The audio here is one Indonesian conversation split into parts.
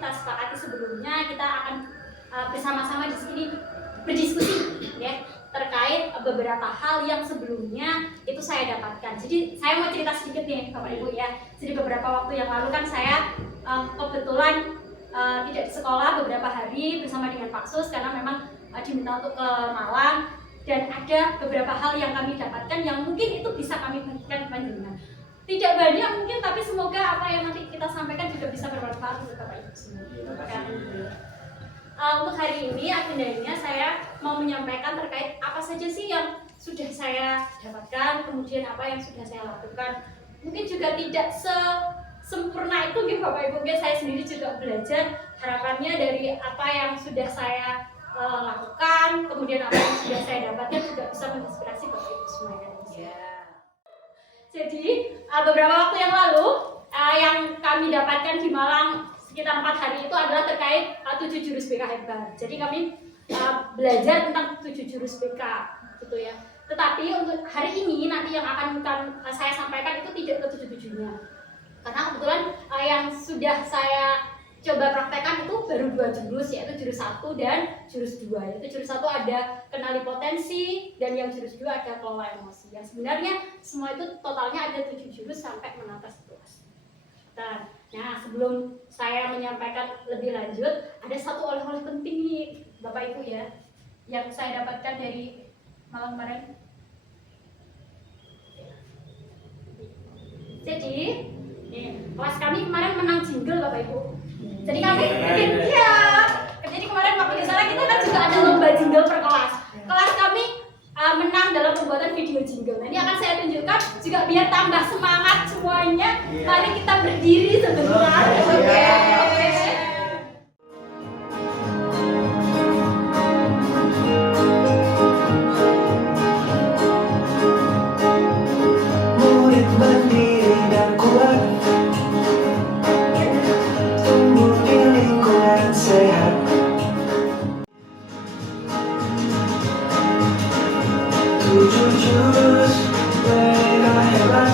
kita sepakati sebelumnya, kita akan bersama-sama di sini berdiskusi ya terkait beberapa hal yang sebelumnya itu saya dapatkan. Jadi saya mau cerita sedikit nih Bapak Ibu ya. Jadi beberapa waktu yang lalu kan saya kebetulan tidak di sekolah beberapa hari bersama dengan Pak Sus karena memang diminta untuk ke Malang, dan ada beberapa hal yang kami dapatkan yang mungkin itu bisa kami bagikan ke panjenengan. Tidak banyak mungkin, tapi semoga apa yang nanti kita sampaikan juga bisa bermanfaat untuk Bapak Ibu semua. Untuk hari ini agendanya saya mau menyampaikan terkait apa saja sih yang sudah saya dapatkan, kemudian apa yang sudah saya lakukan. Mungkin juga tidak sempurna itu gitu Bapak Ibu, saya sendiri juga belajar. Harapannya dari apa yang sudah saya lakukan, kemudian apa yang sudah saya dapatkan juga bisa menginspirasi Bapak Ibu semuanya. Jadi beberapa waktu yang lalu yang kami dapatkan di Malang sekitar 4 hari itu adalah terkait 7 jurus BK hebat. Jadi kami belajar tentang 7 jurus BK gitu ya. Tetapi untuk hari ini nanti yang akan saya sampaikan itu tidak ke 7-7-nya. Karena kebetulan yang sudah saya coba praktekkan itu baru 2 jurus, yaitu jurus 1 dan jurus 2. Yaitu jurus 1 ada kenali potensi, dan yang jurus 2 ada kelola emosi. Yang sebenarnya semua itu totalnya ada 7 jurus sampai menata situasi. Nah, sebelum saya menyampaikan lebih lanjut, ada satu oleh-oleh penting nih Bapak Ibu ya, yang saya dapatkan dari Malang kemarin. Jadi, kelas kami kemarin menang jingle Bapak Ibu. Jadi kami jadi kemarin waktu di sana kita kan juga ada lomba jingle per kelas. Kelas kami menang dalam pembuatan video jingle. Nah, ini akan saya tunjukkan juga biar tambah semangat semuanya. Mari kita berdiri sebentar. Oke. Murid mandiri dan kuat, tumbuh di lingkungan sehat. Tujuh jurus BK hebat,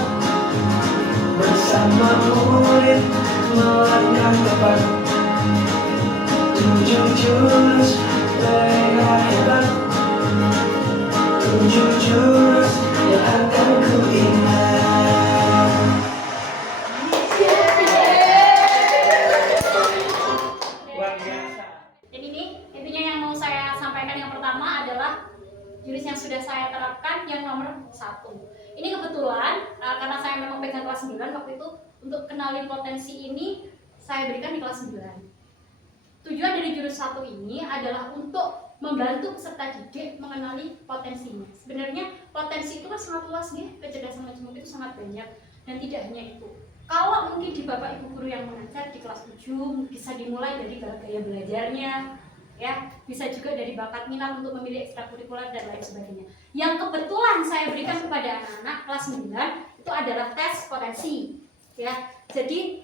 bersama murid melangkah tepat. 7 jurus BK hebat, 7 jurus yang akan ku ingat. Luar biasa. Jadi ini intinya yang mau saya sampaikan yang pertama adalah jurus yang sudah saya terapkan yang nomor 1. Ini kebetulan karena saya memang pegang kelas 9 waktu itu, untuk kenali potensi ini saya berikan di kelas 9. Tujuan dari jurus 1 ini adalah untuk membantu peserta didik mengenali potensinya. Sebenarnya potensi itu kan sangat luas nih, kecerdasan majemuk itu sangat banyak, dan tidak hanya itu. Kalau mungkin di Bapak Ibu guru yang mengajar di kelas 7 bisa dimulai dari gaya belajarnya, ya, bisa juga dari bakat minat untuk memilih ekstrakurikuler dan lain sebagainya. Yang kebetulan saya berikan kepada anak-anak kelas 9 itu adalah tes potensi, ya. Jadi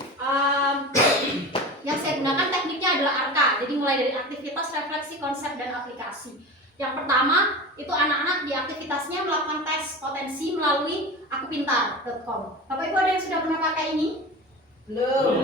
yang saya gunakan tekniknya adalah ARKA. Jadi mulai dari aktivitas, refleksi, konsep, dan aplikasi. Yang pertama itu anak-anak di aktivitasnya melakukan tes potensi melalui akupintar.com. Bapak Ibu ada yang sudah pernah pakai ini? Belum.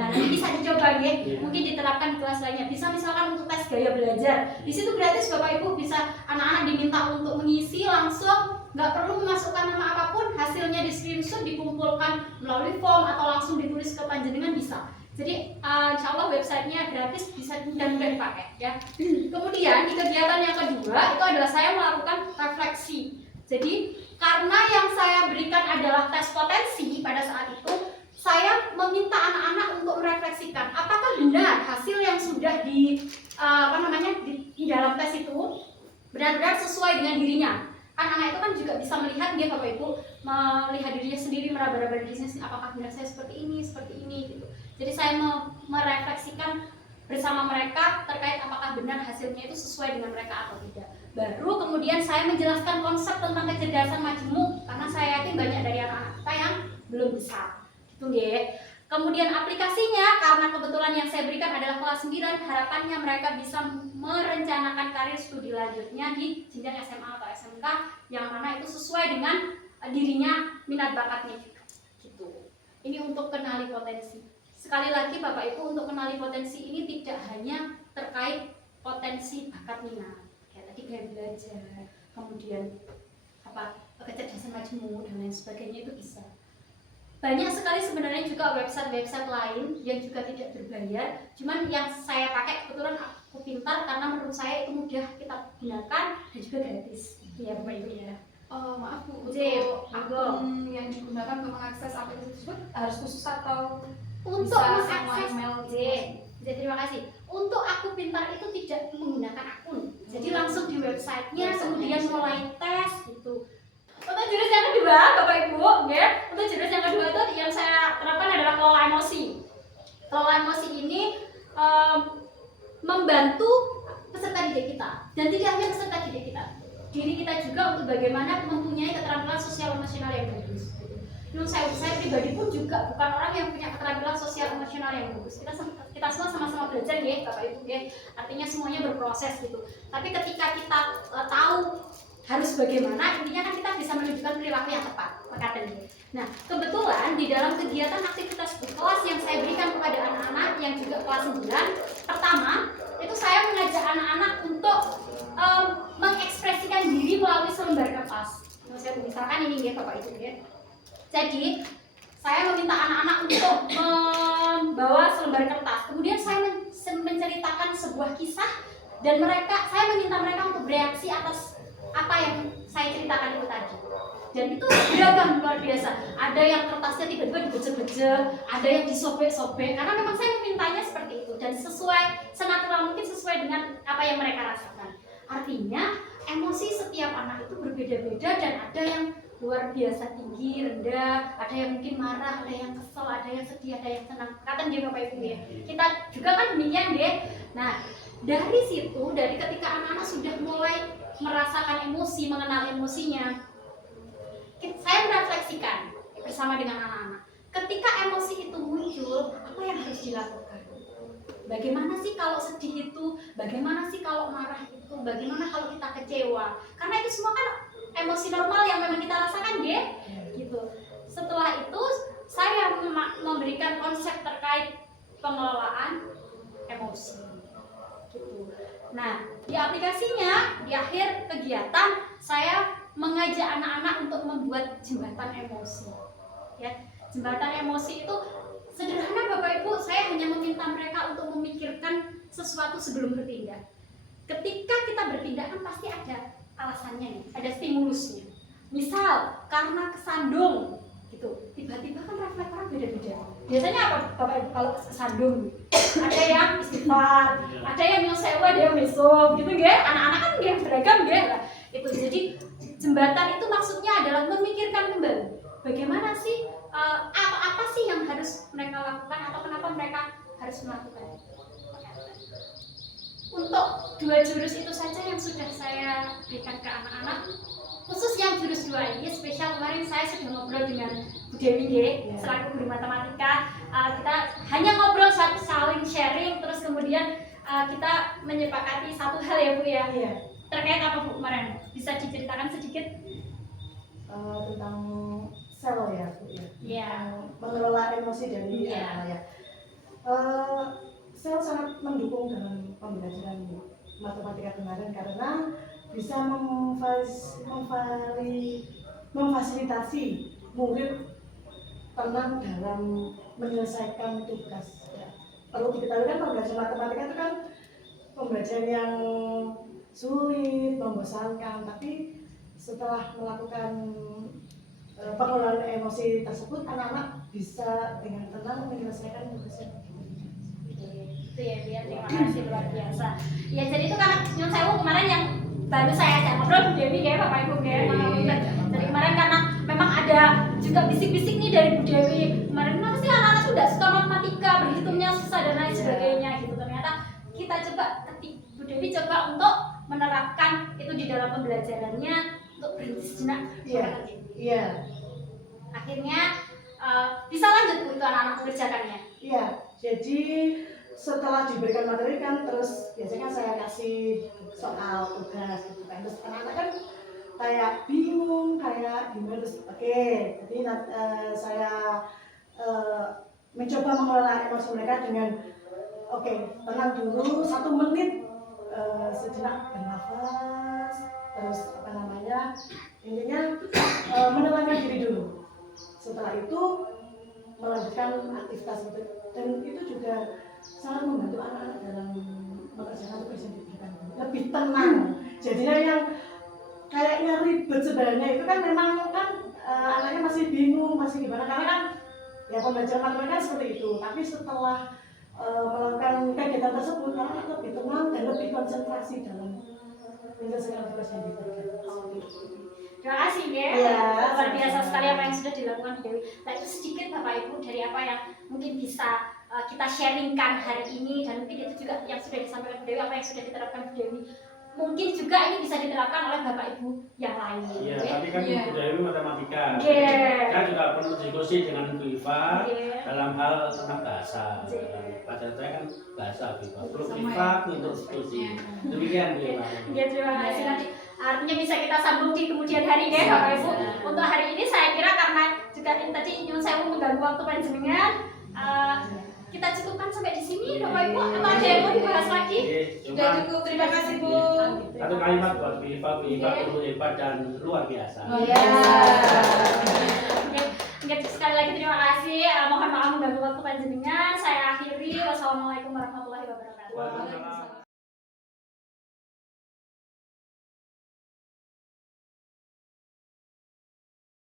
Nah, nanti bisa dicoba ya. Mungkin diterapkan di kelas lainnya. Bisa misalkan untuk tes gaya belajar. Di situ gratis Bapak Ibu, bisa anak-anak diminta untuk mengisi langsung, nggak perlu memasukkan nama apapun, hasilnya di screenshot dikumpulkan melalui form atau langsung ditulis ke panjenengan bisa. Jadi insya Allah websitenya gratis, bisa dan mudah dipakai ya. Kemudian di kegiatan yang kedua itu adalah saya melakukan refleksi. Jadi karena yang saya berikan adalah tes potensi pada saat itu, saya meminta anak-anak untuk merefleksikan apakah benar hasil yang sudah di dalam tes itu benar-benar sesuai dengan dirinya. Kan anak itu kan juga bisa melihat dia Bapak Ibu, melihat dirinya sendiri, meraba-raba dirinya sendiri, apakah benar saya seperti ini gitu. Jadi saya merefleksikan bersama mereka terkait apakah benar hasilnya itu sesuai dengan mereka atau tidak. Baru kemudian saya menjelaskan konsep tentang kecerdasan majemuk, karena saya yakin banyak dari anak-anak kita yang belum bisa. Gitu nggih. Kemudian aplikasinya, karena kebetulan yang saya berikan adalah kelas 9, harapannya mereka bisa merencanakan karir studi lanjutnya di jenjang SMA atau SMK yang mana itu sesuai dengan dirinya, minat bakatnya juga. Gitu. Ini untuk kenali potensi. sekali lagi Bapak Ibu, untuk kenali potensi ini tidak hanya terkait potensi bakat minat, kayak tadi gaya belajar, kemudian kecerdasan majemuk dan lain sebagainya, itu bisa. Banyak sekali sebenarnya juga website-website lain yang juga tidak berbayar, cuman yang saya pakai kebetulan Aku Pintar karena menurut saya itu mudah kita gunakan dan juga gratis. Iya Bapak Ibu ya. Maaf Bu, J, untuk akun yang digunakan untuk mengakses aplikasi tersebut harus khusus atau Untuk bisa semua mengakses email J, terima kasih. Untuk Aku Pintar itu tidak menggunakan akun, jadi langsung di websitenya, kemudian mulai tes gitu. Untuk jurus yang kedua, Bapak Ibu, ya. Untuk jurus yang kedua itu yang saya terapkan adalah kelola emosi. Kelola emosi ini membantu peserta didik kita, dan tidak hanya peserta didik kita, diri kita juga untuk bagaimana mempunyai keterampilan sosial emosional yang bagus. Menurut saya pribadi pun juga bukan orang yang punya keterampilan sosial emosional yang bagus. Kita semua sama-sama belajar ya, Bapak Ibu ya. Artinya semuanya berproses gitu. Tapi ketika kita tahu harus bagaimana, intinya kan kita bisa menunjukkan perilaku yang tepat, makanya. Nah, kebetulan di dalam kegiatan aktivitas kelas yang saya berikan kepada anak-anak yang juga kelas 9, pertama itu saya mengajak anak-anak untuk mengekspresikan diri melalui selembar kertas. Misalkan ini ya Bapak Ibu ya. Jadi saya meminta anak-anak untuk membawa selembar kertas. Kemudian saya menceritakan sebuah kisah dan saya meminta mereka untuk bereaksi atas apa yang saya ceritakan itu tadi. Dan itu beragam, luar biasa. Ada yang kertasnya tiba-tiba dibejek-bejek, ada yang disobek-sobek, karena memang saya memintanya seperti itu dan sesuai, senatural mungkin sesuai dengan apa yang mereka rasakan. Artinya emosi setiap anak itu berbeda-beda dan ada yang luar biasa tinggi, rendah, ada yang mungkin marah, ada yang kesel, ada yang sedih, ada yang senang. Kata dia Bapak Ibu ya. Kita juga kan demikian deh. Nah, dari situ, dari ketika anak-anak sudah mulai merasakan emosi, mengenal emosinya, saya merefleksikan bersama dengan anak-anak. Ketika emosi itu muncul, apa yang harus dilakukan? Bagaimana sih kalau sedih itu? Bagaimana sih kalau marah itu? Bagaimana kalau kita kecewa? Karena itu semua kan emosi normal yang memang kita rasakan, ya. Gitu. Setelah itu, saya memberikan konsep terkait pengelolaan emosi. Gitu. Nah, di aplikasinya, di akhir kegiatan, saya mengajak anak-anak untuk membuat jembatan emosi. Ya, jembatan emosi itu sederhana Bapak Ibu, saya hanya meminta mereka untuk memikirkan sesuatu sebelum bertindak. Ketika kita bertindak kan pasti ada alasannya nih, ada stimulusnya. Misal karena kesandung gitu, tiba-tiba kan refleks orang beda-beda. Biasanya apa Bapak Ibu kalau kesandung? Ada yang istighfar, ada yang sewa, ada yang mesum gitu ya. Anak-anak kan dia beragam ya. Itu jadi jembatan itu maksudnya adalah memikirkan kembali bagaimana sih apa sih yang harus mereka lakukan atau kenapa mereka harus melakukan. Untuk 2 jurus itu saja yang sudah saya berikan ke anak-anak. Khusus yang jurus 2 ini spesial, kemarin saya sudah ngobrol dengan Bu Dewi selaku guru matematika. Kita hanya ngobrol, saling sharing, terus kemudian kita menyepakati satu hal ya Bu ya. Terkait apa Bu kemarin? Bisa diceritakan sedikit? Tentang sel ya Bu ya. Iya. Mengelola emosi dari anak ya. Sel sangat mendukung dalam pembelajaran matematika kemarin karena bisa memfasilitasi murid tenang dalam menyelesaikan tugas. Ya. Perlu diketahui kan pembelajaran matematika itu kan pembelajaran yang sulit, membosankan, tapi setelah melakukan pengelolaan emosi tersebut, anak-anak bisa dengan tenang menyelesaikan tugasnya. Itu ya, terima kasih luar biasa. Ya jadi itu karena yang saya kemarin yang baru saya ajak ngobrol Bu Dewi ya Bapak Ibu ya. Jadi kemarin karena memang ada juga bisik-bisik nih dari Bu Dewi kemarin, kenapa sih anak-anak tuh tidak suka matematika, berhitungnya susah dan lain sebagainya gitu. Ternyata kita coba, Bu Dewi coba untuk menerapkan itu di dalam pembelajarannya untuk berhenti sejenak. Iya. Akhirnya bisa lanjut Bu itu anak-anak mengerjakannya. Iya. Jadi setelah diberikan materi kan terus biasanya saya kasih soal tugas gitu kan, terus anak-anak kan kayak bingung, kayak gimana, terus oke, jadi saya mencoba mengelola emosi mereka dengan oke, tenang dulu 1 menit, sejenak bernafas, terus apa namanya, intinya menenangkan diri dulu. Setelah itu melanjutkan aktivitas itu, dan itu juga sangat membantu anak-anak dalam mengerjakan tugas yang diberikan, lebih tenang. Jadinya yang kayaknya ribet sebenarnya itu kan memang kan anaknya masih bingung, masih gimana, karena kan ya pembelajaran matematika seperti itu. Tapi setelah melakukan kegiatan tersebut, anak lebih tenang dan lebih konsentrasi dalam menyelesaikan tugas yang diberikan. Terima kasih ya. Iya, Luar biasa sama-sama. sekali apa yang sudah dilakukan Dewi. Nah itu sedikit Bapak Ibu dari apa yang mungkin bisa kita sharingkan hari ini, dan mungkin itu juga yang sudah disampaikan Bu Dewi, apa yang sudah diterapkan Bu Dewi. Mungkin juga ini bisa diterapkan oleh Bapak Ibu yang lain. Iya, ya. tapi kan Iya. Bu Dewi matematika. Iya. Saya juga perlu diskusi dengan Bu Iva Iya. dalam hal tentang bahasa. Iya. Pelajaran saya kan bahasa Bu Iva. Perlu Bu Sama Iva ya. untuk diskusi. Iya. Demikian Bu Iva. Ya, terima kasih. Nanti artinya bisa kita sambung di kemudian hari ya Bapak Ibu. Untuk hari ini saya kira karena juga ini tadi nyun saya mengganggu waktu panjenengan, kita cukupkan sampai di sini Bapak Ibu. Apa ada yang mau dibahas lagi? Oke, Sudah cuma cukup, terima kasih Bu. satu kalimat buat Bu Iva perlu hebat dan luar biasa. Iya. Oke, sekali lagi terima kasih. Mohon maaf mengganggu waktu panjenengan. Saya akhiri. Wassalamualaikum warahmatullahi wabarakatuh. Waalaikumsalam.